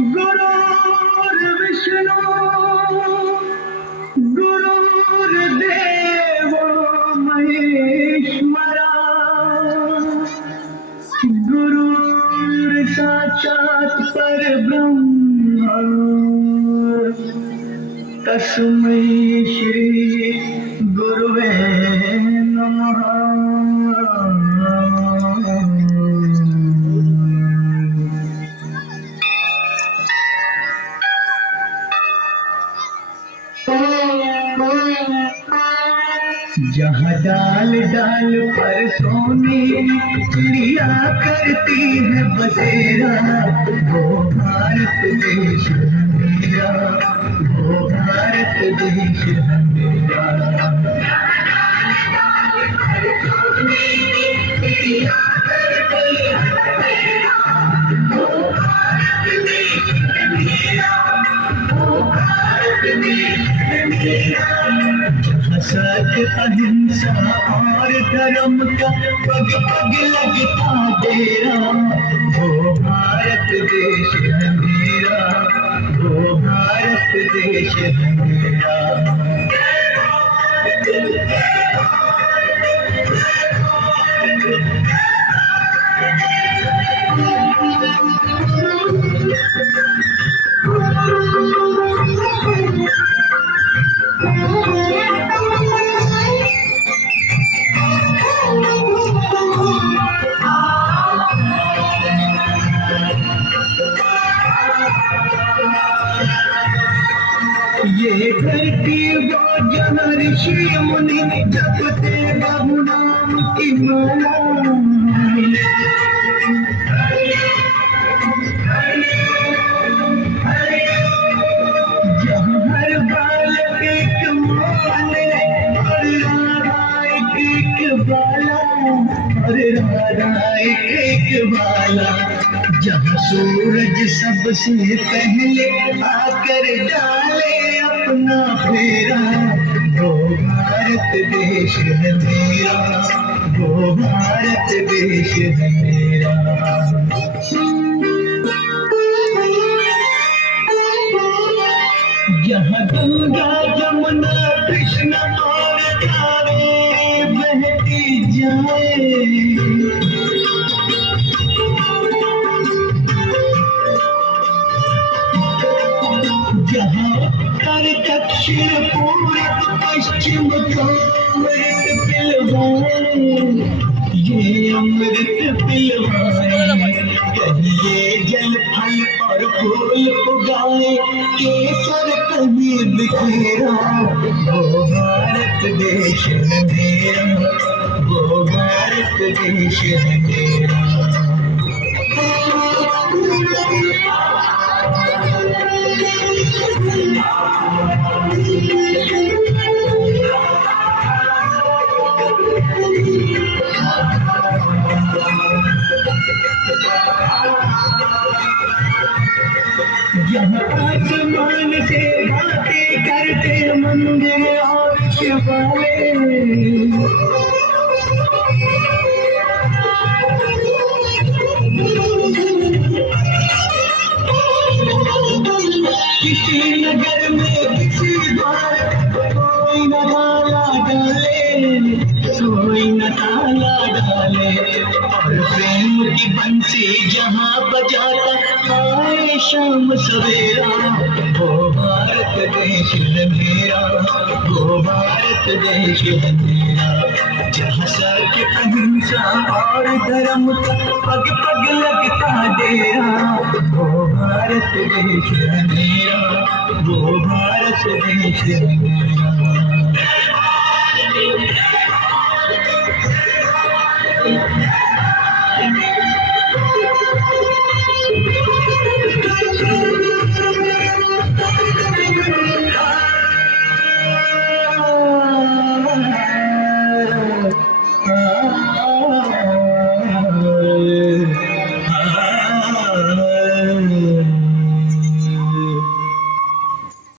गुरुर्विष्णु गुरुर्देवो महेश्वरा गुरुर्साक्षात् परब्रह्म तस्मै श्री गुरुवे नमः। जहाँ डाल डाल पर सोने चिड़िया करती है बसेरा, वो भारत देश है मेरा, वो भारत देश है मेरा। चिड़िया करती है बसेरा, वो भारत देश है मेरा, वो भारत देश है मेरा। सत्य अहिंसा और धर्म का पग पग लगता डेरा, वो भारत देश है मेरा, वो भारत देश है मेरा। ये धरती वो जहाँ ऋषि मुनि जपते बाबू नाम की माला, जहाँ हर बालक एक मान और राधा एक बाला, और राधा एक बाला। जहाँ सूरज सबसे पहले आकर डाले अपना फेरा, वो भारत देश है मेरा, वो भारत देश है मेरा। जहाँ गंगा जमुना कृष्ण और कावेरी बहती जाए, जहाँ उत्तर दक्षिण पूरब पश्चिम को अमृत पिलवाए, ये अमृत पिलवाए। कहीं ये जल फल और फूल उगाए, केसर कहीं बिखेरा, वो भारत देश है मेरा, वो भारत देश है मेरा। यहाँ आसमान से बातें करते मंदिर और शिवालय, किसी नगर में किसी द्वार कोई न ताला डाले, कोई न ताला डाले। और प्रेम की बंसी जहाँ बजाता आए शाम सवेरा, वो भारत देश है मेरा, वो भारत देश है मेरा। जहाँ सत्य अहिंसा और धर्म का पग पग लगता डेरा, वो भारत देश है मेरा, वो भारत देश है मेरा।